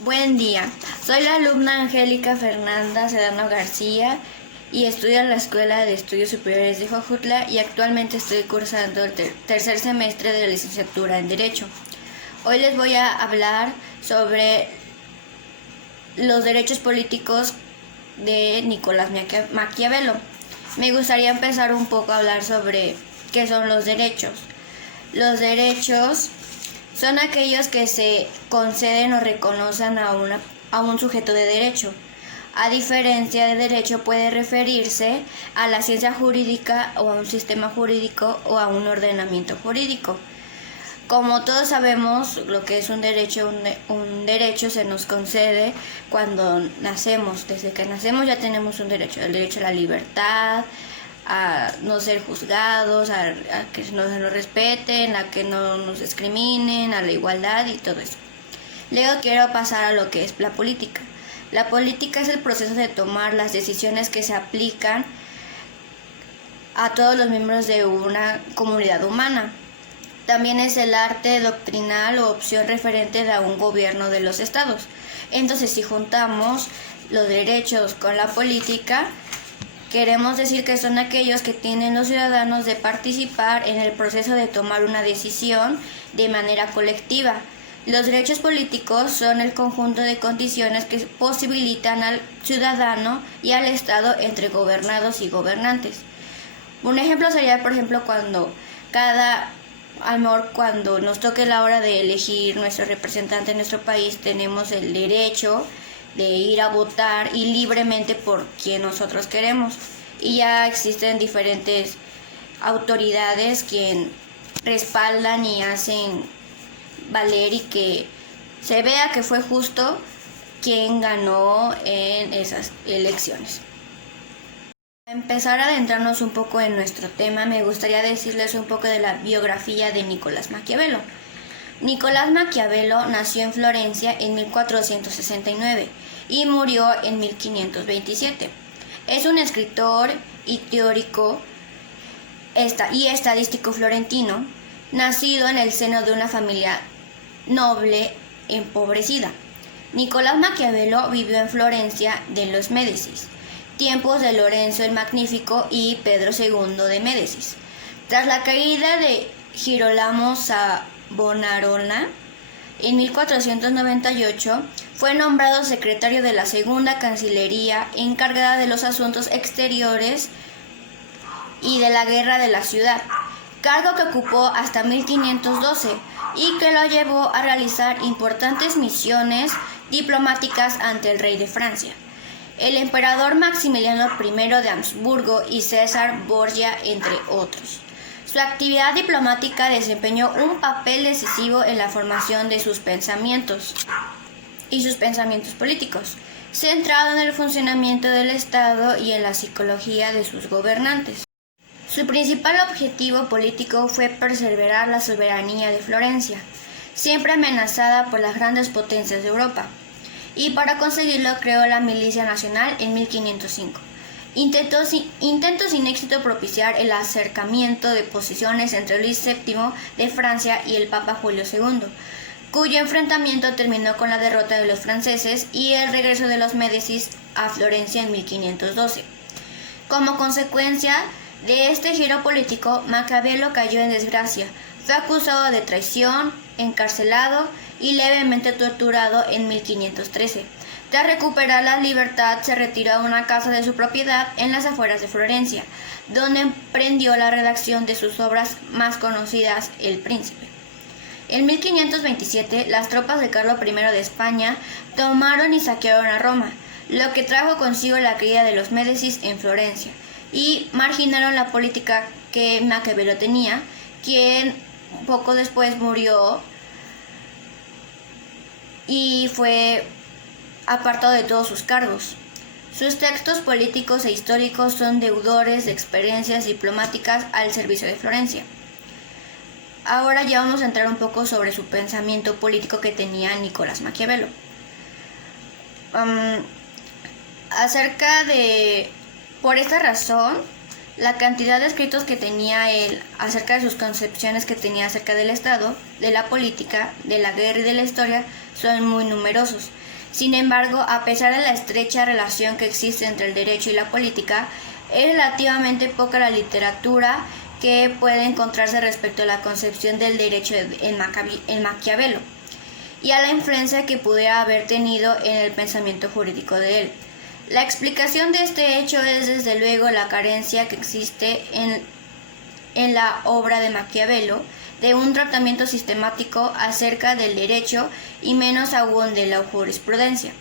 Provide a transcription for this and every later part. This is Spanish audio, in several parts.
Buen día, soy la alumna Angélica Fernanda Sedano García y estudio en la Escuela de Estudios Superiores de Jojutla y actualmente estoy cursando el tercer semestre de la licenciatura en Derecho. Hoy les voy a hablar sobre los derechos políticos de Nicolás Maquiavelo. Me gustaría empezar un poco a hablar sobre qué son los derechos. Los derechos son aquellos que se conceden o reconocen a un sujeto de derecho. A diferencia de derecho, puede referirse a la ciencia jurídica o a un sistema jurídico o a un ordenamiento jurídico. Como todos sabemos, lo que es un derecho se nos concede cuando nacemos. Desde que nacemos ya tenemos un derecho, el derecho a la libertad, a no ser juzgados, a que nos respeten, a que no nos discriminen, a la igualdad y todo eso. Luego quiero pasar a lo que es la política. La política es el proceso de tomar las decisiones que se aplican a todos los miembros de una comunidad humana. También es el arte doctrinal o opción referente de un gobierno de los estados. Entonces, si juntamos los derechos con la política, queremos decir que son aquellos que tienen los ciudadanos de participar en el proceso de tomar una decisión de manera colectiva. Los derechos políticos son el conjunto de condiciones que posibilitan al ciudadano y al Estado entre gobernados y gobernantes. Un ejemplo sería, por ejemplo, cuando nos toque la hora de elegir nuestro representante en nuestro país, tenemos el derecho de ir a votar y libremente por quien nosotros queremos. Y ya existen diferentes autoridades quien respaldan y hacen valer y que se vea que fue justo quien ganó en esas elecciones. Para empezar a adentrarnos un poco en nuestro tema, me gustaría decirles un poco de la biografía de Nicolás Maquiavelo. Nicolás Maquiavelo nació en Florencia en 1469 y murió en 1527. Es un escritor y teórico y estadístico florentino, nacido en el seno de una familia noble empobrecida. Nicolás Maquiavelo vivió en Florencia de los Médicis, tiempos de Lorenzo el Magnífico y Pedro II de Médicis. Tras la caída de Girolamo Savonarola, en 1498 fue nombrado secretario de la Segunda Cancillería encargada de los asuntos exteriores y de la guerra de la ciudad, cargo que ocupó hasta 1512 y que lo llevó a realizar importantes misiones diplomáticas ante el rey de Francia, el emperador Maximiliano I de Habsburgo y César Borgia, entre otros. Su actividad diplomática desempeñó un papel decisivo en la formación de sus pensamientos y sus pensamientos políticos, centrado en el funcionamiento del Estado y en la psicología de sus gobernantes. Su principal objetivo político fue preservar la soberanía de Florencia, siempre amenazada por las grandes potencias de Europa, y para conseguirlo creó la Milicia Nacional en 1505. Intentó sin éxito propiciar el acercamiento de posiciones entre Luis VII de Francia y el Papa Julio II, cuyo enfrentamiento terminó con la derrota de los franceses y el regreso de los Médicis a Florencia en 1512. Como consecuencia de este giro político, Maquiavelo cayó en desgracia. Fue acusado de traición, encarcelado y levemente torturado en 1513. Tras recuperar la libertad, se retiró a una casa de su propiedad en las afueras de Florencia, donde emprendió la redacción de sus obras más conocidas, El Príncipe. En 1527, las tropas de Carlos I de España tomaron y saquearon a Roma, lo que trajo consigo la caída de los Médicis en Florencia, y marginaron la política que Maquiavelo tenía, quien poco después murió y fue apartado de todos sus cargos. Sus textos políticos e históricos son deudores de experiencias diplomáticas al servicio de Florencia. Ahora ya vamos a entrar un poco sobre su pensamiento político que tenía Nicolás Maquiavelo. Por esta razón, la cantidad de escritos que tenía él acerca de sus concepciones que tenía acerca del Estado, de la política, de la guerra y de la historia son muy numerosos. Sin embargo, a pesar de la estrecha relación que existe entre el derecho y la política, es relativamente poca la literatura que puede encontrarse respecto a la concepción del derecho en Maquiavelo y a la influencia que pudiera haber tenido en el pensamiento jurídico de él. La explicación de este hecho es desde luego la carencia que existe en la obra de Maquiavelo de un tratamiento sistemático acerca del derecho y menos aún de la jurisprudencia.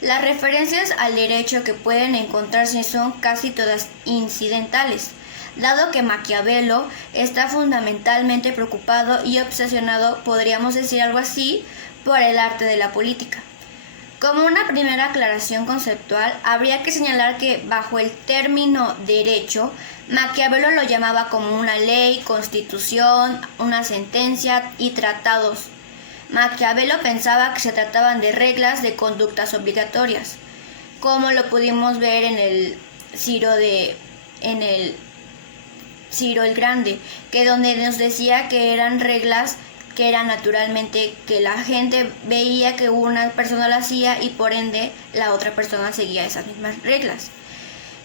Las referencias al derecho que pueden encontrarse son casi todas incidentales, dado que Maquiavelo está fundamentalmente preocupado y obsesionado, podríamos decir algo así, por el arte de la política. Como una primera aclaración conceptual, habría que señalar que bajo el término derecho, Maquiavelo lo llamaba como una ley, constitución, una sentencia y tratados. Maquiavelo pensaba que se trataban de reglas de conductas obligatorias, como lo pudimos ver en el Ciro el Grande, que donde nos decía que eran reglas que era naturalmente que la gente veía que una persona lo hacía y por ende la otra persona seguía esas mismas reglas.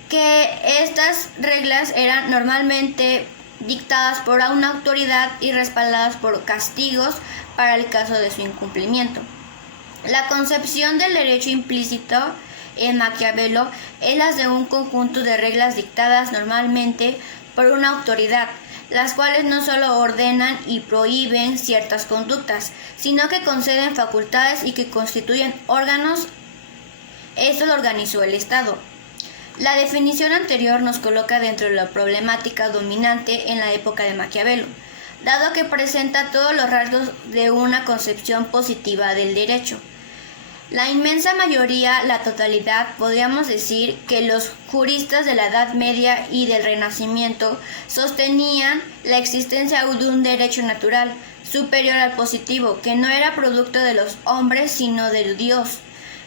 Que estas reglas eran normalmente dictadas por una autoridad y respaldadas por castigos para el caso de su incumplimiento. La concepción del derecho implícito en Maquiavelo es la de un conjunto de reglas dictadas normalmente por una autoridad, las cuales no solo ordenan y prohíben ciertas conductas, sino que conceden facultades y que constituyen órganos. Esto lo organizó el Estado. La definición anterior nos coloca dentro de la problemática dominante en la época de Maquiavelo, dado que presenta todos los rasgos de una concepción positiva del derecho. La inmensa mayoría, la totalidad, podríamos decir que los juristas de la Edad Media y del Renacimiento sostenían la existencia de un derecho natural, superior al positivo, que no era producto de los hombres sino del Dios.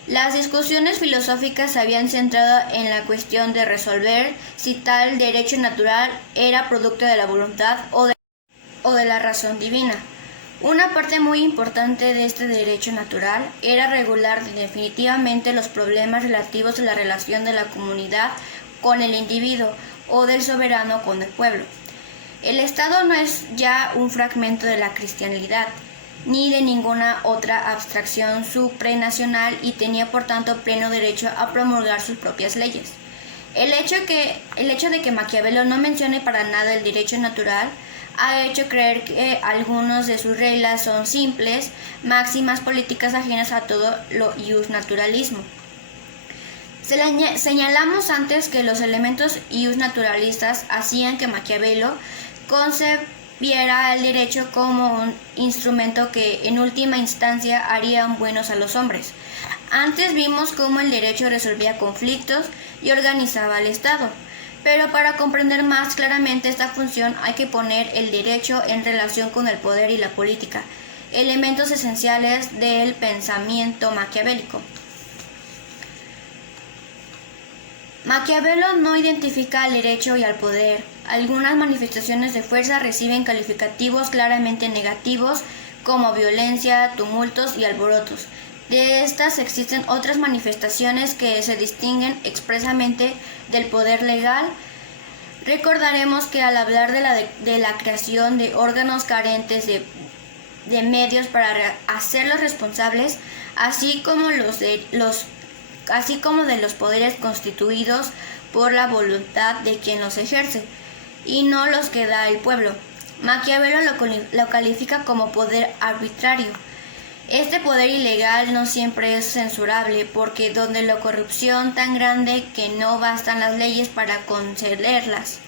Las discusiones filosóficas se habían centrado en la cuestión de resolver si tal derecho natural era producto de la voluntad o de la razón divina. Una parte muy importante de este derecho natural era regular definitivamente los problemas relativos a la relación de la comunidad con el individuo o del soberano con el pueblo. El Estado no es ya un fragmento de la cristianidad, ni de ninguna otra abstracción supranacional y tenía por tanto pleno derecho a promulgar sus propias leyes. El hecho de que Maquiavelo no mencione para nada el derecho natural ha hecho creer que algunas de sus reglas son simples máximas políticas ajenas a todo lo iusnaturalismo. Señalamos antes que los elementos iusnaturalistas hacían que Maquiavelo concebiera el derecho como un instrumento que en última instancia harían buenos a los hombres. Antes vimos cómo el derecho resolvía conflictos y organizaba al Estado. Pero para comprender más claramente esta función hay que poner el derecho en relación con el poder y la política, elementos esenciales del pensamiento maquiavélico. Maquiavelo no identifica al derecho y al poder. Algunas manifestaciones de fuerza reciben calificativos claramente negativos como violencia, tumultos y alborotos. De estas existen otras manifestaciones que se distinguen expresamente del poder legal. Recordaremos que al hablar de la creación de órganos carentes de medios para hacerlos responsables, así como de los poderes constituidos por la voluntad de quien los ejerce, y no los que da el pueblo. Maquiavelo lo califica como poder arbitrario. Este poder ilegal no siempre es censurable, porque donde la corrupción tan grande que no bastan las leyes para concederlas.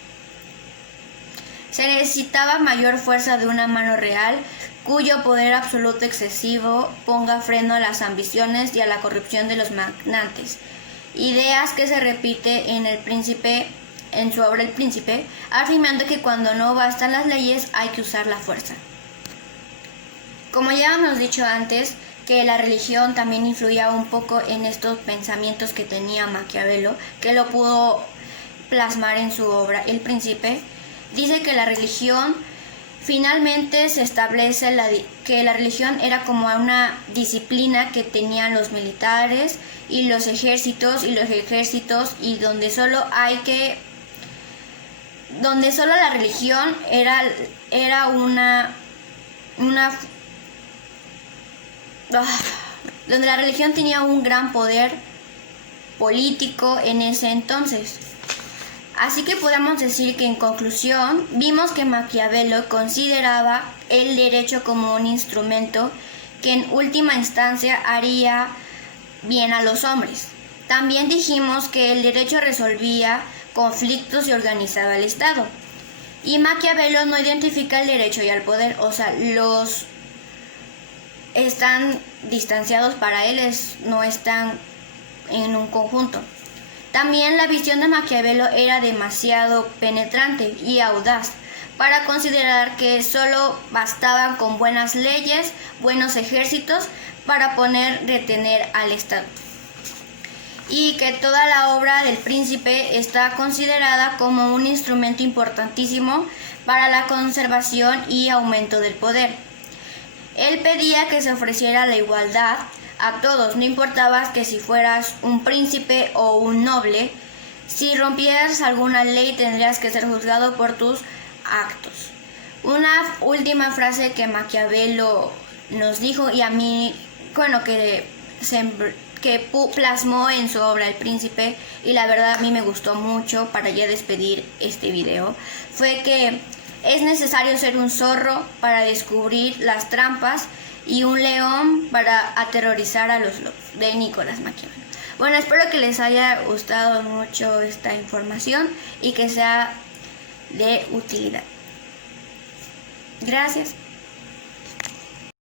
Se necesitaba mayor fuerza de una mano real, cuyo poder absoluto excesivo ponga freno a las ambiciones y a la corrupción de los magnates. Ideas que se repite en su obra El Príncipe, afirmando que cuando no bastan las leyes hay que usar la fuerza. Como ya hemos dicho antes, que la religión también influía un poco en estos pensamientos que tenía Maquiavelo, que lo pudo plasmar en su obra El Príncipe. Dice que la religión Finalmente se establece que la religión era como una disciplina que tenían los militares y los ejércitos, y donde solo la religión era donde la religión tenía un gran poder político en ese entonces. Así que podemos decir que en conclusión vimos que Maquiavelo consideraba el derecho como un instrumento que en última instancia haría bien a los hombres. También dijimos que el derecho resolvía conflictos y organizaba el Estado. Y Maquiavelo no identifica el derecho y el poder, o sea, los están distanciados para él, no están en un conjunto. También la visión de Maquiavelo era demasiado penetrante y audaz para considerar que solo bastaban con buenas leyes, buenos ejércitos para retener al Estado. Y que toda la obra del príncipe está considerada como un instrumento importantísimo para la conservación y aumento del poder. Él pedía que se ofreciera la igualdad a todos, no importaba que si fueras un príncipe o un noble, si rompieras alguna ley tendrías que ser juzgado por tus actos. Una última frase que Maquiavelo nos dijo, y a mí, que plasmó en su obra El Príncipe, y la verdad a mí me gustó mucho para ya despedir este video, fue que es necesario ser un zorro para descubrir las trampas y un león para aterrorizar a los lobos, de Nicolás Maquiavelo. Bueno, espero que les haya gustado mucho esta información y que sea de utilidad. Gracias.